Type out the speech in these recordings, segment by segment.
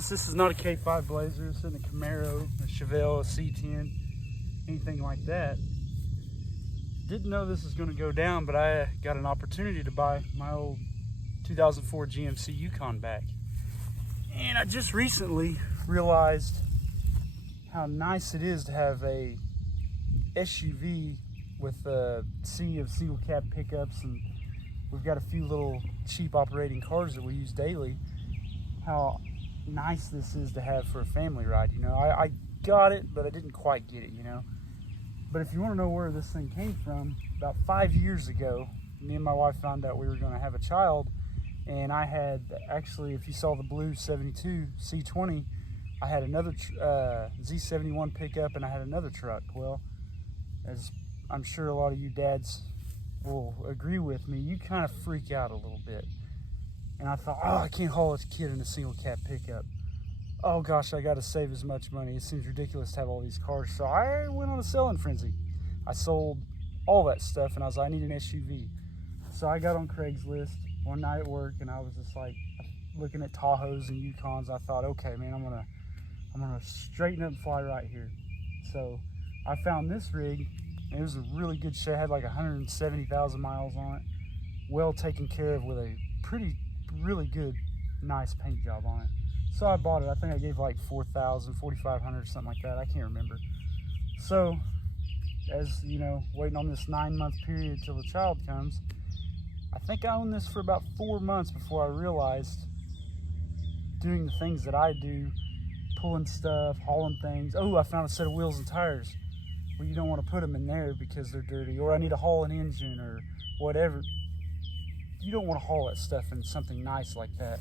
notice this is not a K5 Blazer. It's in a Camaro, a Chevelle, a C10, anything like that. Didn't know this was going to go down, but I got an opportunity to buy my old 2004 GMC Yukon back. And I just recently realized how nice it is to have a SUV with a sea of single cab pickups, and we've got a few little cheap operating cars that we use daily. How nice this is to have for a family ride. You know, I got it, but I didn't quite get it, you know. But if you want to know where this thing came from, about 5 years ago, me and my wife found out we were going to have a child, and I had actually, if you saw the blue 72 C20, I had another Z71 pickup, and I had another truck. Well, as I'm sure a lot of you dads will agree with me, you kind of freak out a little bit. And I thought, oh, I can't haul a kid in a single cab pickup. Oh gosh, I got to save as much money. It seems ridiculous to have all these cars. So I went on a selling frenzy. I sold all that stuff, and I was like, I need an SUV. So I got on Craigslist one night at work, and I was just like looking at Tahoes and Yukons. I thought, okay, man, I'm gonna straighten up and fly right here. So I found this rig, and it was a really good shape. It had like 170,000 miles on it. Well taken care of with a really good, nice paint job on it. So I bought it. I think I gave like 4,000, 4,500, something like that. I can't remember. So, as you know, waiting on this 9-month period till the child comes, I think I owned this for about 4 months before I realized doing the things that I do, pulling stuff, hauling things. Oh, I found a set of wheels and tires. Well, you don't want to put them in there because they're dirty, or I need to haul an engine or whatever. You don't want to haul that stuff in something nice like that.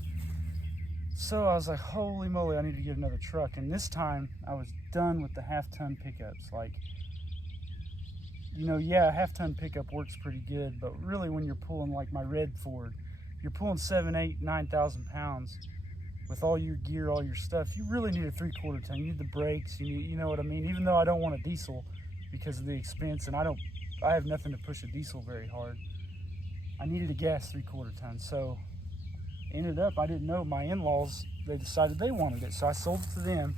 So I was like, holy moly, I need to get another truck. And this time I was done with the half-ton pickups. Like, you know, yeah, a half-ton pickup works pretty good, but really when you're pulling like my red Ford, you're pulling 7, 8, 9,000 pounds with all your gear, all your stuff. You really need a 3/4 ton. You need the brakes, you know what I mean? Even though I don't want a diesel because of the expense, and I have nothing to push a diesel very hard. I needed a gas 3/4 ton. So ended up, I didn't know, my in-laws, they decided they wanted it. So I sold it to them,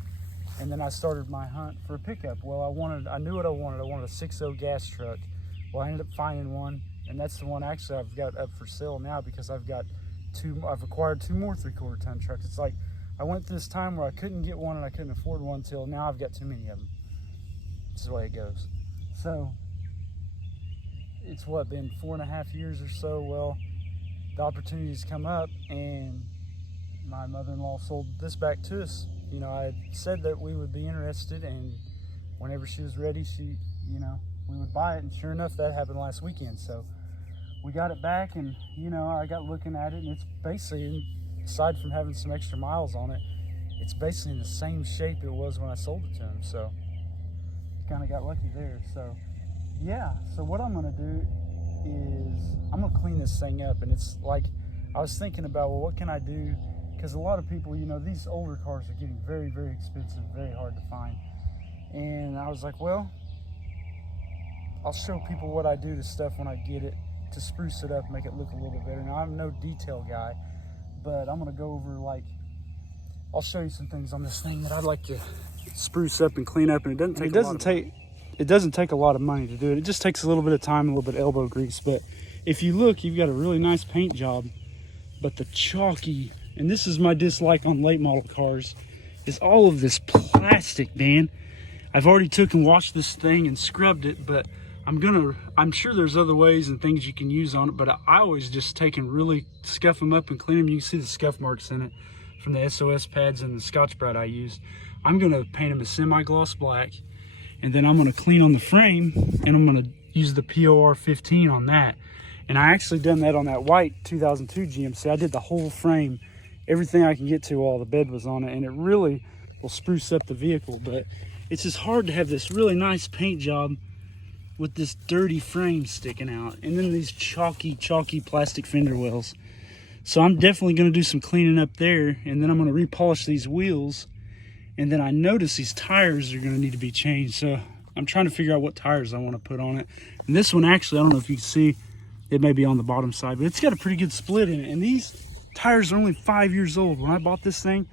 and then I started my hunt for a pickup. Well, I knew what I wanted. I wanted a 6.0 gas truck. Well, I ended up finding one, and that's the one actually I've got up for sale now because I've acquired 2 more 3/4 ton trucks. It's like I went through this time where I couldn't get one and I couldn't afford one till now I've got too many of them. This is the way it goes. So it's been 4.5 years or so. Well, the opportunities come up, and my mother-in-law sold this back to us. You know, I had said that we would be interested, and whenever she was ready, we would buy it. And sure enough, that happened last weekend. So we got it back, and I got looking at it, and it's basically, aside from having some extra miles on it, it's basically in the same shape it was when I sold it to him. So kind of got lucky there. So yeah, so what I'm gonna do is I'm gonna clean this thing up. And it's like, I was thinking about, well, what can I do? Because a lot of people, these older cars are getting very, very expensive, very hard to find. And I was like, well, I'll show people what I do to stuff when I get it to spruce it up, make it look a little bit better. Now, I'm no detail guy, but I'm gonna go over, like, I'll show you some things on this thing that I'd like to spruce up and clean up. And it doesn't take a lot of money to do it. It just takes a little bit of time, a little bit of elbow grease. But if you look, you've got a really nice paint job, but the chalky, and this is my dislike on late model cars, is all of this plastic, man. I've already took and washed this thing and scrubbed it, but I'm sure there's other ways and things you can use on it, but I always just take and really scuff them up and clean them. You can see the scuff marks in it from the SOS pads and the Scotch-Brite I used. I'm gonna paint them a semi-gloss black, and then I'm gonna clean on the frame, and I'm gonna use the POR 15 on that. And I actually done that on that white 2002 GMC. I did the whole frame, everything I can get to while the bed was on it, and it really will spruce up the vehicle. But it's just hard to have this really nice paint job with this dirty frame sticking out, and then these chalky plastic fender wells. So I'm definitely gonna do some cleaning up there, and then I'm gonna repolish these wheels. And then I notice these tires are gonna need to be changed. So I'm trying to figure out what tires I wanna put on it. And this one, actually, I don't know if you can see, it may be on the bottom side, but it's got a pretty good split in it. And these tires are only 5 years old. When I bought this thing,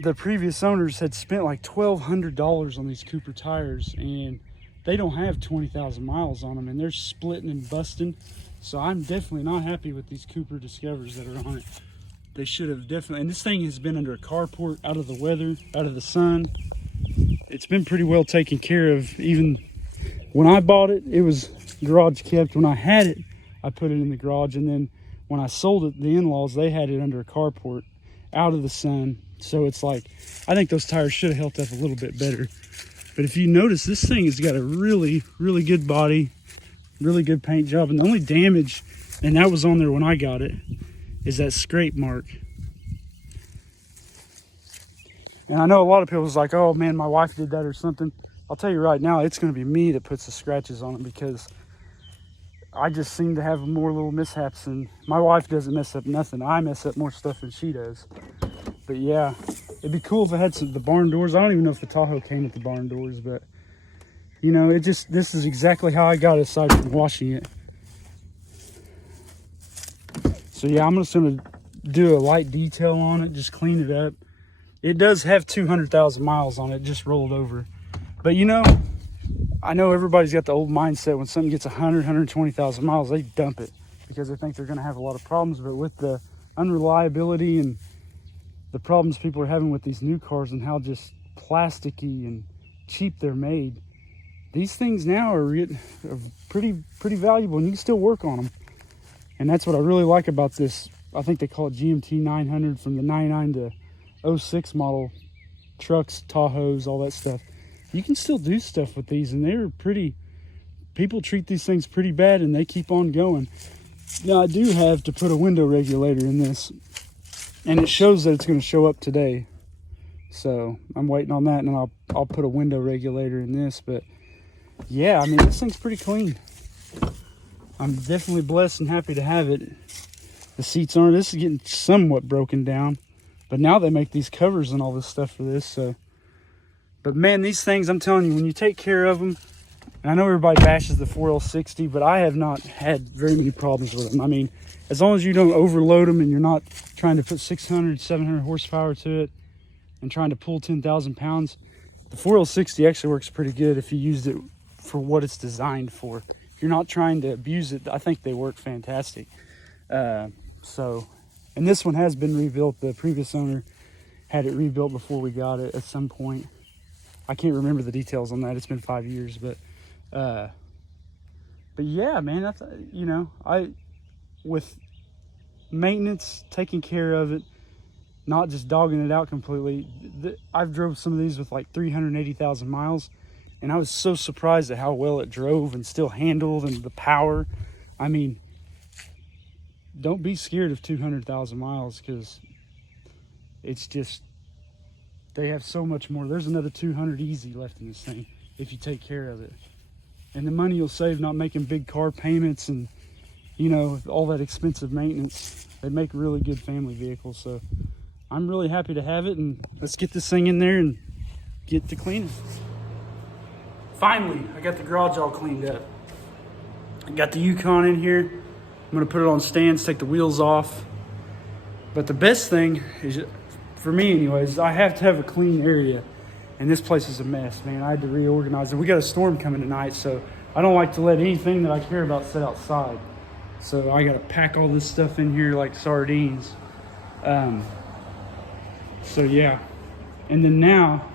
the previous owners had spent like $1,200 on these Cooper tires, and they don't have 20,000 miles on them, and they're splitting and busting. So I'm definitely not happy with these Cooper Discovers that are on it. They should have definitely, and this thing has been under a carport, out of the weather, out of the sun. It's been pretty well taken care of. Even when I bought it, it was garage kept. When I had it, I put it in the garage, and then when I sold it, the in-laws, they had it under a carport, out of the sun. So it's like, I think those tires should have held up a little bit better. But if you notice, this thing has got a really, really good body, really good paint job. And the only damage, and that was on there when I got it, is that scrape mark. And I know a lot of people was like, oh man, my wife did that or something. I'll tell you right now, it's going to be me that puts the scratches on it, because I just seem to have more little mishaps, and my wife doesn't mess up nothing. I mess up more stuff than she does. But yeah, it'd be cool if it had the barn doors. I don't even know if the Tahoe came with the barn doors, but you know, this is exactly how I got it aside from washing it. So yeah, I'm just gonna do a light detail on it, just clean it up. It does have 200,000 miles on it, just rolled over. But you know, I know everybody's got the old mindset, when something gets 120,000 miles, they dump it because they think they're gonna have a lot of problems. But with the unreliability and the problems people are having with these new cars and how just plasticky and cheap they're made, these things now are pretty valuable, and you can still work on them. And that's what I really like about this. I think they call it GMT 900, from the 99 to 06 model trucks, Tahoes, all that stuff. You can still do stuff with these, and they're pretty, people treat these things pretty bad, and they keep on going. Now I do have to put a window regulator in this, and it shows that it's going to show up today. So I'm waiting on that, and I'll put a window regulator in this. But yeah, I mean, this thing's pretty clean. I'm definitely blessed and happy to have it. The seats aren't, this is getting somewhat broken down, but now they make these covers and all this stuff for this. So, but man, these things, I'm telling you, when you take care of them, and I know everybody bashes the 4L60, but I have not had very many problems with them. I mean, as long as you don't overload them and you're not trying to put 600, 700 horsepower to it and trying to pull 10,000 pounds, the 4L60 actually works pretty good if you used it for what it's designed for. If you're not trying to abuse it, I think they work fantastic. So, and this one has been rebuilt. The previous owner had it rebuilt before we got it at some point. I can't remember the details on that. It's been 5 years, but yeah, man, that's, you know, with maintenance, taking care of it, not just dogging it out completely. I've drove some of these with like 380,000 miles, and I was so surprised at how well it drove and still handled, and the power. I mean, don't be scared of 200,000 miles, because it's just, they have so much more. There's another 200 easy left in this thing if you take care of it. And the money you'll save not making big car payments and, you know, all that expensive maintenance. They make really good family vehicles. So I'm really happy to have it, and let's get this thing in there and get to cleaning. Finally, I got the garage all cleaned up. I got the Yukon in here. I'm gonna put it on stands, take the wheels off. But the best thing is, for me anyways, I have to have a clean area. And this place is a mess, man. I had to reorganize it. We got a storm coming tonight, so I don't like to let anything that I care about sit outside. So I gotta pack all this stuff in here like sardines. So yeah. And then now,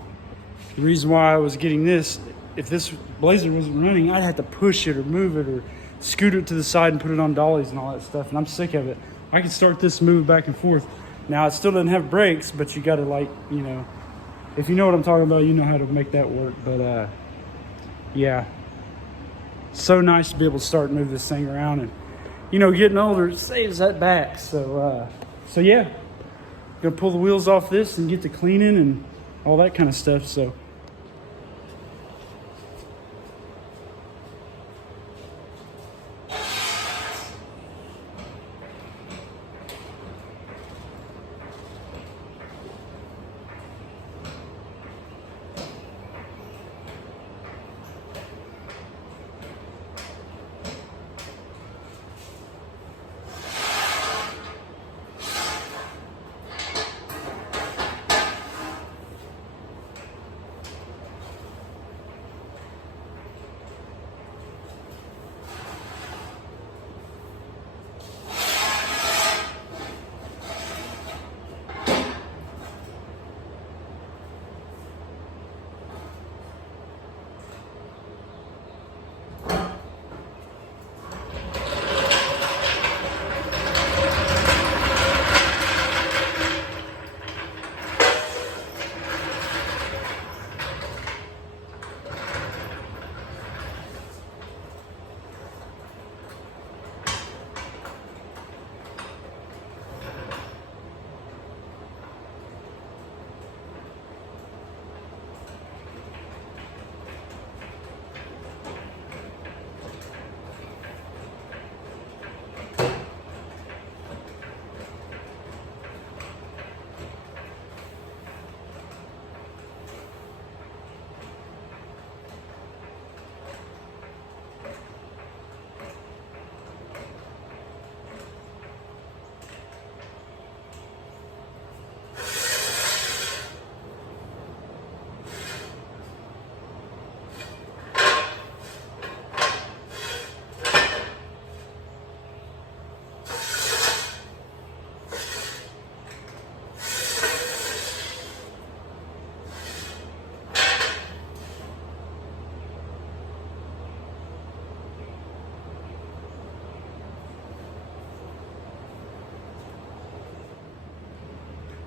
the reason why I was getting this, if this Blazer wasn't running, I'd have to push it or move it or scoot it to the side and put it on dollies and all that stuff. And I'm sick of it. I can start this, move back and forth. Now it still doesn't have brakes, but you gotta, like, you know, if you know what I'm talking about, you know how to make that work. But yeah, so nice to be able to start and move this thing around. And you know, getting older, it saves that back. So yeah, gonna pull the wheels off this and get to cleaning and all that kind of stuff. So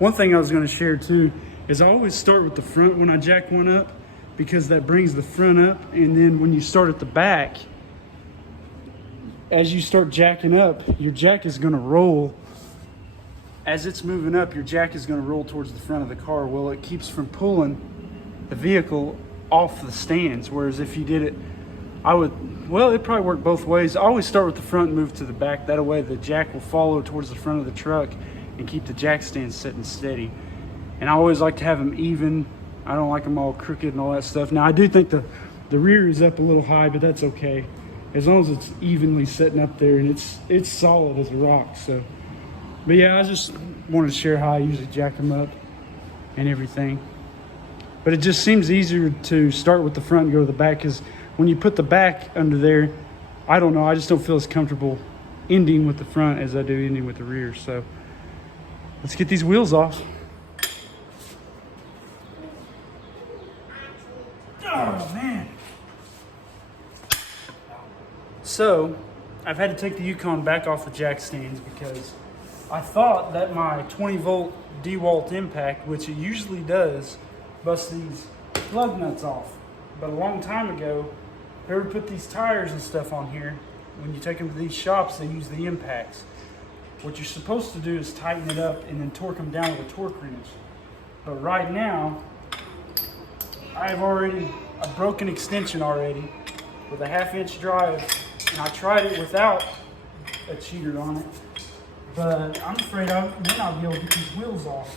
One thing I was going to share too is I always start with the front when I jack one up, because that brings the front up, and then when you start at the back, as you start jacking up, your jack is going to roll. As it's moving up, your jack is going to roll towards the front of the car. Well, it keeps from pulling the vehicle off the stands, whereas if you did it, it'd probably work both ways. I always start with the front and move to the back. That way the jack will follow towards the front of the truck and keep the jack stand sitting steady. And I always like to have them even. I don't like them all crooked and all that stuff. Now, I do think the rear is up a little high, but that's okay, as long as it's evenly sitting up there and it's solid as a rock. So, but yeah, I just wanted to share how I usually jack them up and everything. But it just seems easier to start with the front and go to the back, because when you put the back under there, I don't know, I just don't feel as comfortable ending with the front as I do ending with the rear. So let's get these wheels off. Oh man. So I've had to take the Yukon back off the jack stands because I thought that my 20 volt DeWalt impact, which it usually does, bust these lug nuts off. But a long time ago, whoever put these tires and stuff on here, when you take them to these shops, they use the impacts. What you're supposed to do is tighten it up and then torque them down with a torque wrench. But right now, I've a broken extension already with a 1/2-inch drive, and I tried it without a cheater on it, but I'm afraid I may not be able to get these wheels off.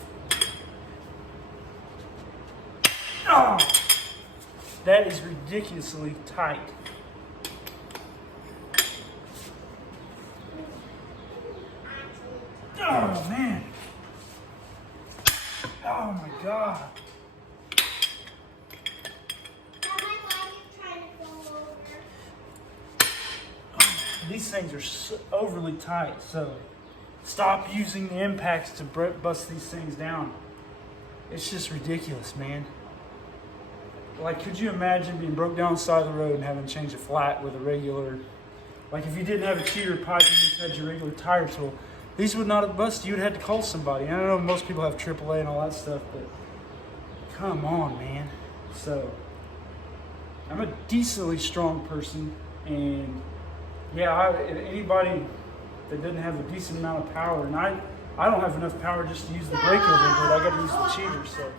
Oh, that is ridiculously tight. Oh man. Oh my God. These things are so overly tight, so stop using the impacts to bust these things down. It's just ridiculous, man. Like, could you imagine being broke down the side of the road and having to change a flat with a regular, like if you didn't have a cheater pipe, you just had your regular tire tool, these would not have busted. You would have had to call somebody. And I know most people have AAA and all that stuff, but come on, man. So I'm a decently strong person, and yeah, anybody that doesn't have a decent amount of power, and I don't have enough power just to use the brake over, but I got to use the cheater. So.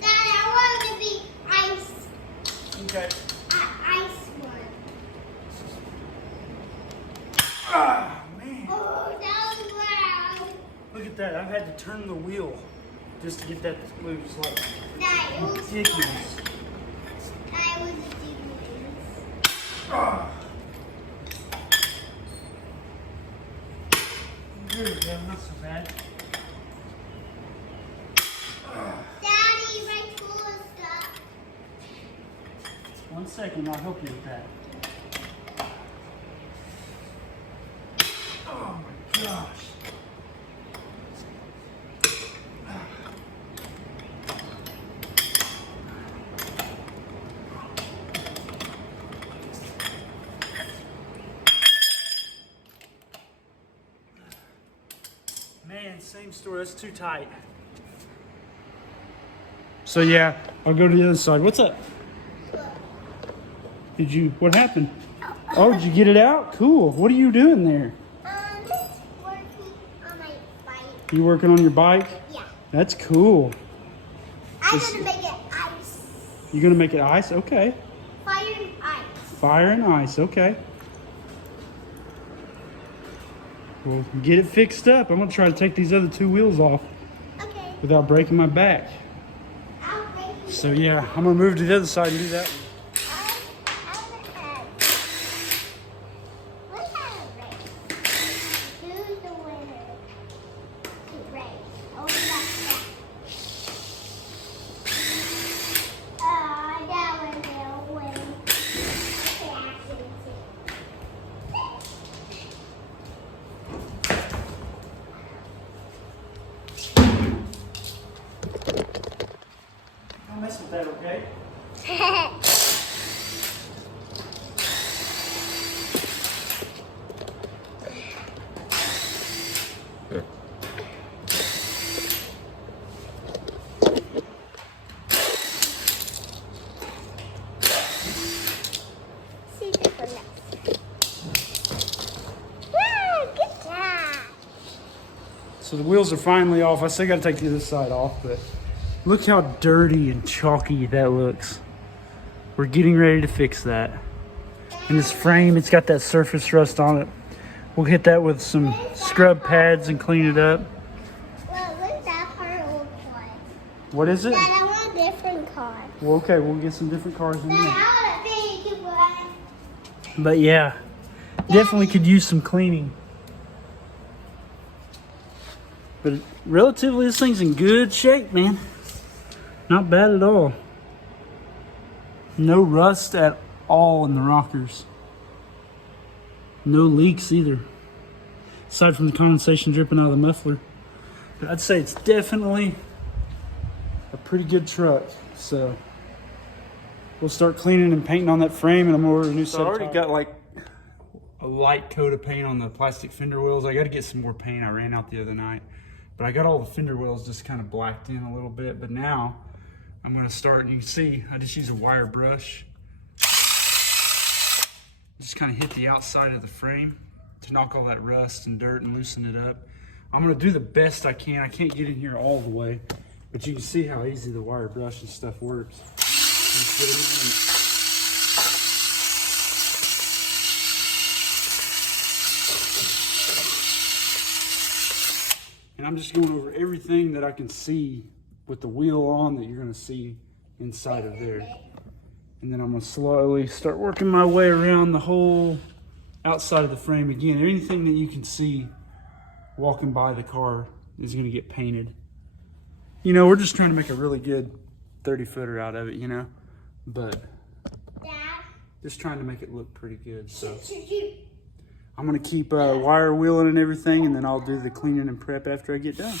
Dad, I want to be ice. Okay. Ice one. Ah, man. Oh, that was loud. Look at that. I've had to turn the wheel just to get that loose. Like, Dad, it was ridiculous. fun. Dad, it was ridiculous. Ah. There we go. Not so bad. Daddy, my tool is stuck. 1 second. I'll help you with that. Oh my gosh. Man, same story. That's too tight. So yeah, I'll go to the other side. What's up? What happened? Oh, did you get it out? Cool. What are you doing there? Just working on my bike. You working on your bike? Yeah. That's cool. I'm gonna make it ice. You gonna make it ice? Okay. Fire and ice. Fire and ice. Okay. Well, get it fixed up. I'm gonna try to take these other two wheels off Okay. without breaking my back. I'll make it. So yeah, I'm gonna move to the other side and do that. Don't mess with that, okay? wheels are finally off. I still got to take the other side off, but look how dirty and chalky that looks. We're getting ready to fix that. And this frame, it's got that surface rust on it. We'll hit that with some scrub pads and clean it up. What's that car look like? What is it? Dad, I want a different car. Well, okay, we'll get some different cars in Dad, there. I want a big one. But yeah, definitely could use some cleaning. But relatively, this thing's in good shape, man. Not bad at all. No rust at all in the rockers. No leaks either. Aside from the condensation dripping out of the muffler. But I'd say it's definitely a pretty good truck. So we'll start cleaning and painting on that frame, and I'm gonna order a new set. I already got like a light coat of paint on the plastic fender wheels. I got to get some more paint. I ran out the other night, but I got all the fender wheels just kind of blacked in a little bit. But now I'm going to start, and you can see I just use a wire brush. Just kind of hit the outside of the frame to knock all that rust and dirt and loosen it up. I'm going to do the best I can. I can't get in here all the way, but you can see how easy the wire brush and stuff works. Just get it in. And I'm just going over everything that I can see with the wheel on that you're going to see inside of there. And then I'm going to slowly start working my way around the whole outside of the frame again. Anything that you can see walking by the car is going to get painted. You know, we're just trying to make a really good 30-footer out of it, you know. But Dad, just trying to make it look pretty good. So I'm going to keep wire wheeling and everything, and then I'll do the cleaning and prep after I get done.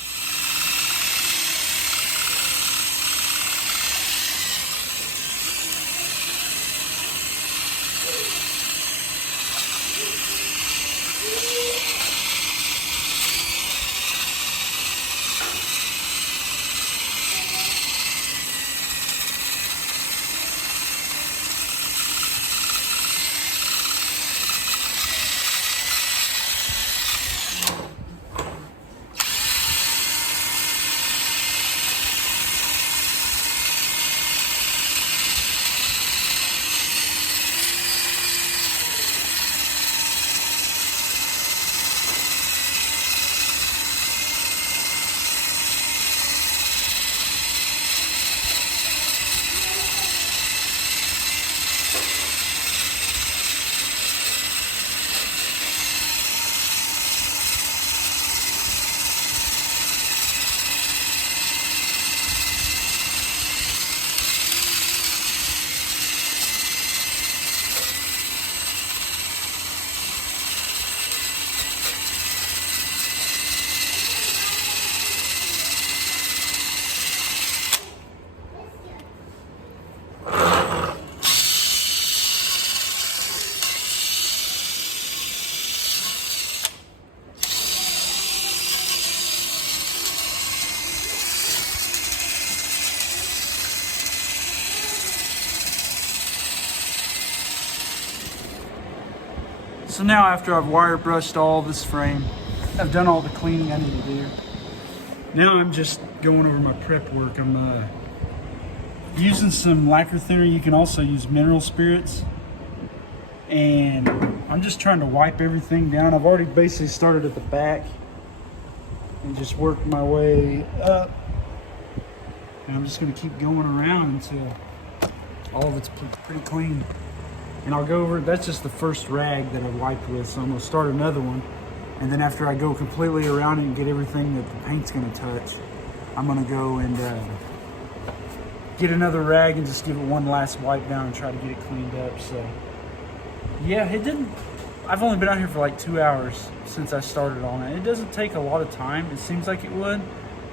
So now after I've wire brushed all this frame, I've done all the cleaning I need to do. Now I'm just going over my prep work. I'm using some lacquer thinner. You can also use mineral spirits. And I'm just trying to wipe everything down. I've already basically started at the back and just worked my way up. And I'm just gonna keep going around until all of it's pretty clean. And I'll go over, that's just the first rag that I wiped with, so I'm gonna start another one. And then after I go completely around it and get everything that the paint's gonna touch, I'm gonna go and get another rag and just give it one last wipe down and try to get it cleaned up. So yeah, I've only been out here for like 2 hours since I started on it. It doesn't take a lot of time. It seems like it would,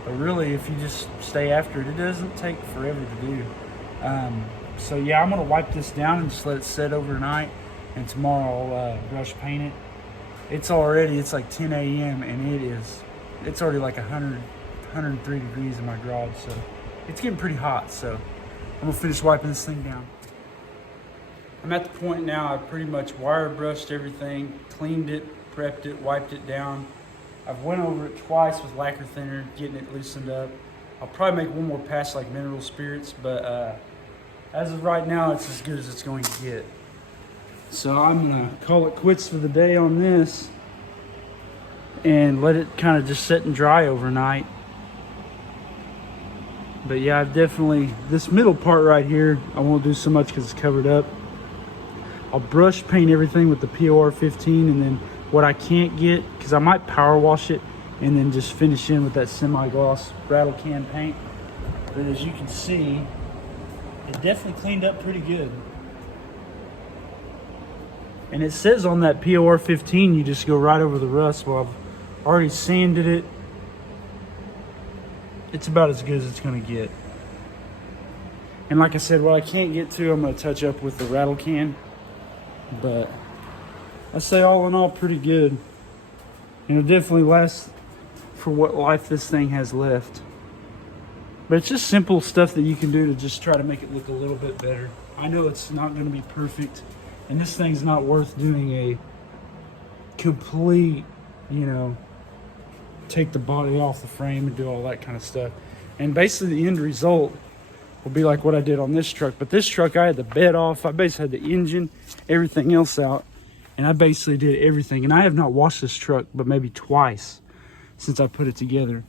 but really if you just stay after it, it doesn't take forever to do. So yeah, I'm gonna wipe this down and just let it set overnight, and tomorrow I'll brush paint it. It's like 10 a.m. and it's already like 103 degrees in my garage, so it's getting pretty hot. So I'm gonna finish wiping this thing down. I'm at the point now, I've pretty much wire brushed everything, cleaned it, prepped it, wiped it down. I've went over it twice with lacquer thinner, getting it loosened up. I'll probably make one more pass like mineral spirits, but as of right now, it's as good as it's going to get. So I'm gonna call it quits for the day on this and let it kind of just sit and dry overnight. But yeah, I've definitely, this middle part right here, I won't do so much because it's covered up. I'll brush paint everything with the POR 15, and then what I can't get, because I might power wash it and then just finish in with that semi-gloss rattle can paint. But as you can see, it definitely cleaned up pretty good. And it says on that POR 15, you just go right over the rust. Well, I've already sanded it. It's about as good as it's gonna get. And like I said, what I can't get to, I'm gonna touch up with the rattle can. But I say all in all, pretty good. And it'll definitely last for what life this thing has left. But it's just simple stuff that you can do to just try to make it look a little bit better. I know it's not gonna be perfect, and this thing's not worth doing a complete, you know, take the body off the frame and do all that kind of stuff. And basically the end result will be like what I did on this truck. But this truck, I had the bed off. I basically had the engine, everything else out. And I basically did everything. And I have not washed this truck but maybe twice since I put it together.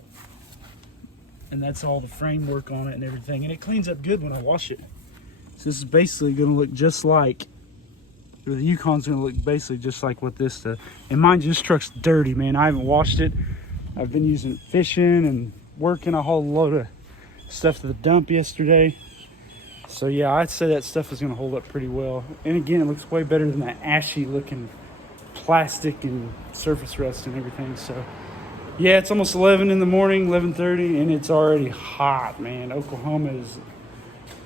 And that's all the framework on it and everything. And it cleans up good when I wash it. So this is basically going to look just like, the Yukon's going to look basically just like what this does. And mind you, this truck's dirty, man. I haven't washed it. I've been using it fishing and working. I hauled a load of stuff to the dump yesterday. So yeah, I'd say that stuff is going to hold up pretty well. And again, it looks way better than that ashy looking plastic and surface rust and everything. So yeah, it's almost 11 in the morning, 11:30, and it's already hot, man. Oklahoma is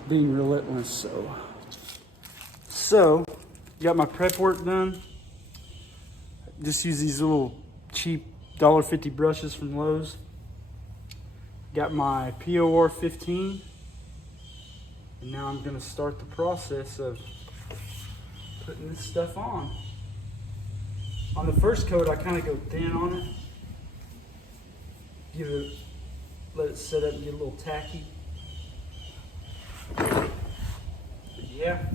being relentless. So got my prep work done. Just use these little cheap $1.50 brushes from Lowe's. Got my POR 15. And now I'm gonna start the process of putting this stuff on. On the first coat, I kind of go thin on it. Let it set up and get a little tacky. But yeah,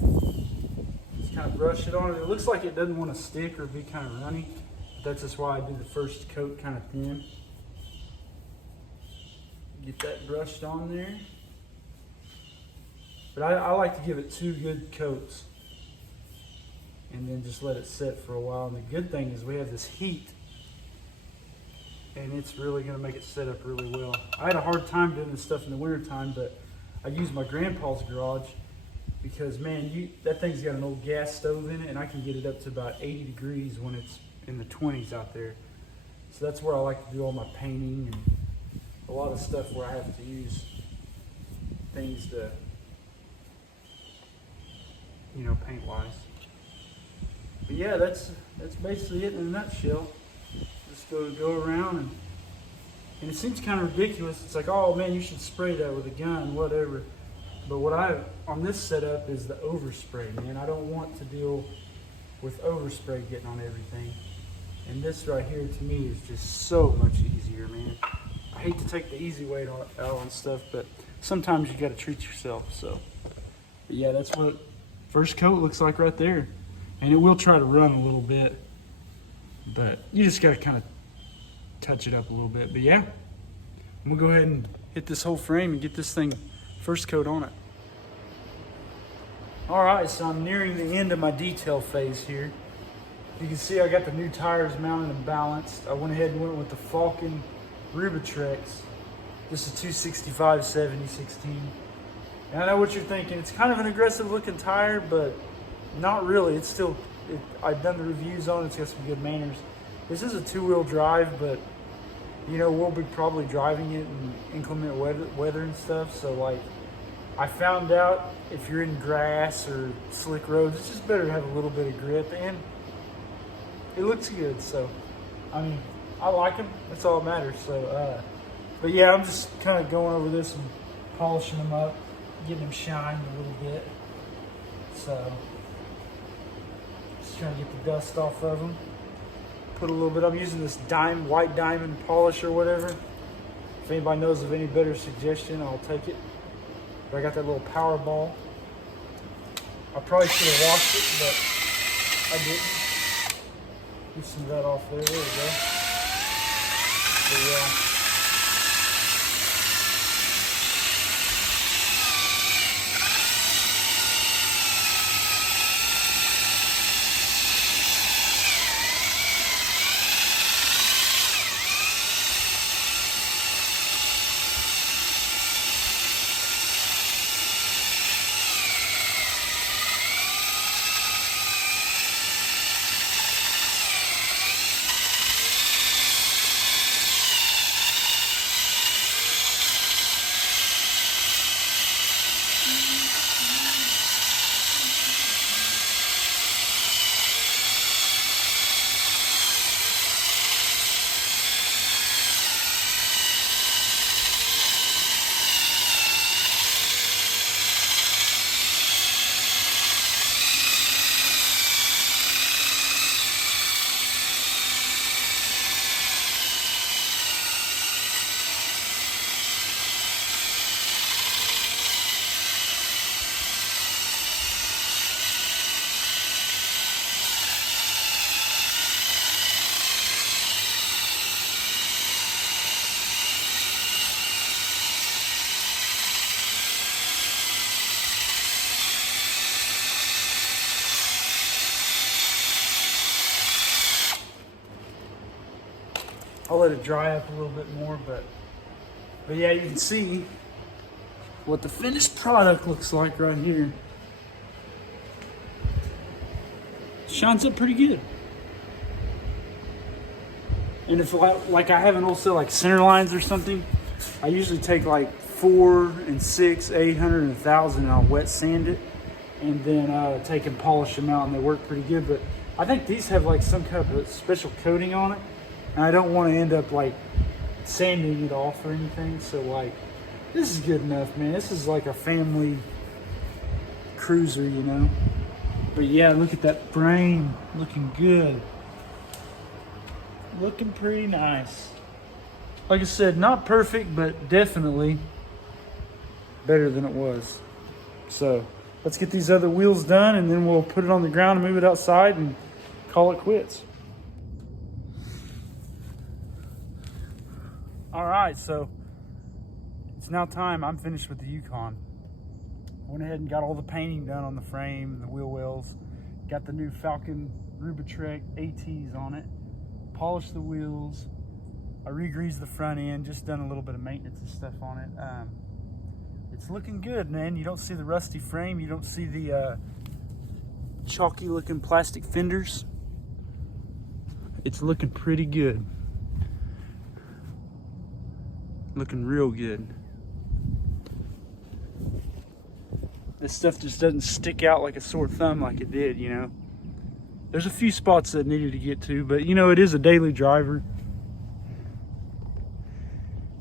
just kind of brush it on. It looks like it doesn't want to stick or be kind of runny. That's just why I do the first coat kind of thin. Get that brushed on there. But I like to give it 2 good coats and then just let it set for a while. And the good thing is we have this heat, and it's really going to make it set up really well. I had a hard time doing this stuff in the winter time, but I used my grandpa's garage because, man, that thing's got an old gas stove in it, and I can get it up to about 80 degrees when it's in the 20s out there. So that's where I like to do all my painting and a lot of stuff where I have to use things to, you know, paint wise. But yeah, that's basically it in a nutshell. Just go around and it seems kind of ridiculous. It's like, oh man, you should spray that with a gun, whatever. But what I have on this setup is the overspray, man. I don't want to deal with overspray getting on everything. And this right here to me is just so much easier, man. I hate to take the easy way out on stuff, but sometimes you got to treat yourself. So, but yeah, that's what first coat looks like right there. And it will try to run a little bit, but you just got to kind of touch it up a little bit. But yeah, I'm gonna go ahead and hit this whole frame and get this thing first coat on it. All right, so I'm nearing the end of my detail phase here. You can see I got the new tires mounted and balanced. I went ahead and went with the Falken Rubitrex. This is 265 7016. And I know what you're thinking. It's kind of an aggressive looking tire, but not really. It's still, I've done the reviews on it. It's got some good manners. This is a 2-wheel drive, but you know, we'll be probably driving it in inclement weather and stuff. So like, I found out if you're in grass or slick roads, it's just better to have a little bit of grip, and it looks good. So, I mean, I like them. That's all that matters. So, but yeah, I'm just kind of going over this and polishing them up, getting them shined a little bit. So, just trying to get the dust off of them. put a little bit. I'm using this white diamond polish or whatever. If anybody knows of any better suggestion, I'll take it. But I got that little power ball. I probably should have washed it, but I didn't. Get some of that off there. There we go. But yeah. I'll let it dry up a little bit more, but yeah, you can see what the finished product looks like right here. Shines up pretty good. And if like I have an old set like center lines or something, I usually take like 4 and 6, 800 and 1,000 and I'll wet sand it and then take and polish them out, and they work pretty good. But I think these have like some kind of a special coating on it, and I don't want to end up like sanding it off or anything. So like, this is good enough, man. This is like a family cruiser, you know. But yeah, look at that frame, looking good. Looking pretty nice. Like I said, not perfect, but definitely better than it was. So let's get these other wheels done, and then we'll put it on the ground and move it outside and call it quits. All right, so it's now time. I'm finished with the Yukon. Went ahead and got all the painting done on the frame, the wheel wells. Got the new Falken Rubitrek ATs on it. Polished the wheels. I re-greased the front end, just done a little bit of maintenance and stuff on it. It's looking good, man. You don't see the rusty frame. You don't see the chalky looking plastic fenders. It's looking pretty good. Looking real good. This stuff just doesn't stick out like a sore thumb like it did, you know. There's a few spots that needed to get to, but you know, it is a daily driver.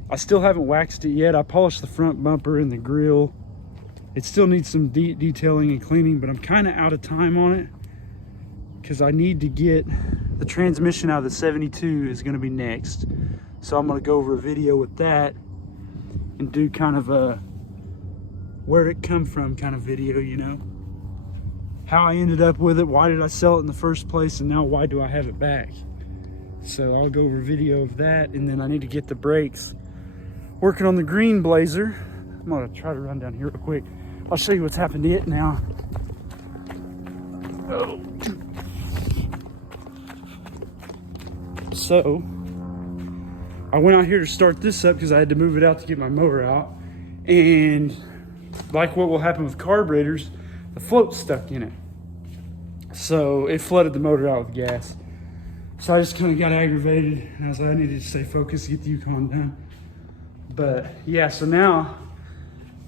I still haven't waxed it yet. I polished the front bumper and the grill. It still needs some detailing and cleaning, but I'm kind of out of time on it because I need to get the transmission out of the 72 is going to be next. So I'm going to go over a video with that and do kind of a where'd it come from kind of video, you know. How I ended up with it, why did I sell it in the first place, and now why do I have it back. So I'll go over a video of that, and then I need to get the brakes. Working on the green Blazer. I'm gonna try to run down here real quick. I'll show you what's happened to it now. Oh. So, I went out here to start this up because I had to move it out to get my motor out. And like what will happen with carburetors, the float stuck in it. So it flooded the motor out with gas. So I just kind of got aggravated, and I was like, I needed to stay focused, get the Yukon done. But yeah, so now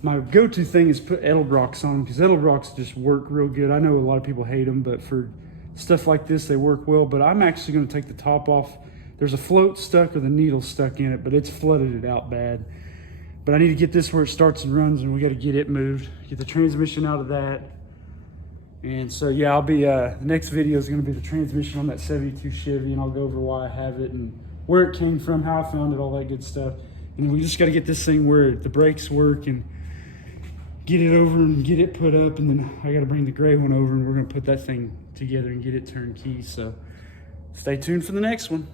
my go-to thing is put Edelbrocks on, because Edelbrocks just work real good. I know a lot of people hate them, but for stuff like this, they work well. But I'm actually going to take the top off. There's a float stuck with a needle stuck in it, but it's flooded it out bad. But I need to get this where it starts and runs, and we got to get it moved. Get the transmission out of that. And so yeah, I'll be the next video is going to be the transmission on that 72 Chevy, and I'll go over why I have it and where it came from, how I found it, all that good stuff. And we just got to get this thing where the brakes work and get it over and get it put up, and then I got to bring the gray one over and we're going to put that thing together and get it turnkey. So stay tuned for the next one.